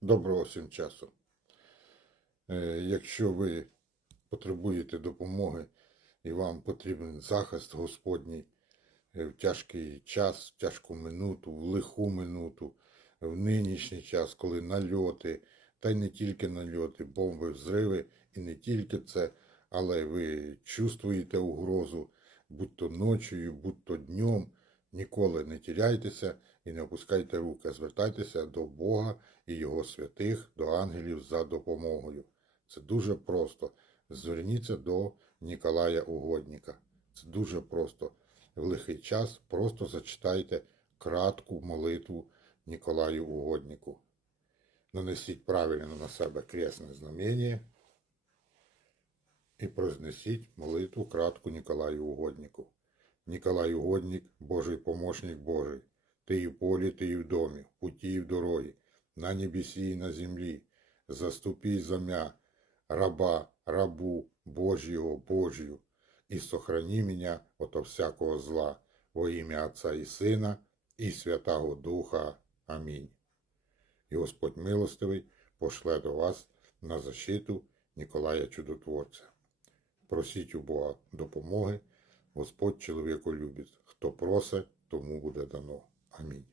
Доброго всім часу. Е, Якщо ви потребуєте допомоги і вам потрібен захист Господній е, в тяжкий час, в тяжку минуту, в лиху минуту, в нинішній час, коли нальоти, та й не тільки нальоти, бомби, взриви, і не тільки це, але ви чувствуєте угрозу, будь то ночою, будь то днем, ніколи не тіряйтеся і не опускайте руки, звертайтеся до Бога і Його святих, до ангелів за допомогою. Це дуже просто. Зверніться до Ніколая Угодника. Це дуже просто. В лихий час просто зачитайте кратку молитву Ніколаю Угоднику. Нанесіть правильно на себе кресне знамення і произнесіть молитву кратку Ніколаю Угоднику. Николай Угодник, Божий помощник Божий, Ти і в полі, ти і в домі, в путі і в дорогі, на небесі і на землі, заступи за мя, раба, рабу Божьего, Божью, і сохрани меня ото всякого зла, во ім'я Отца і Сина, і Святого Духа. Амінь. І Господь милостивий пошле до вас на защиту Ніколая Чудотворця. Просіть у Бога допомоги, Господь чоловіку любить. Хто просить, тому буде дано. Амінь.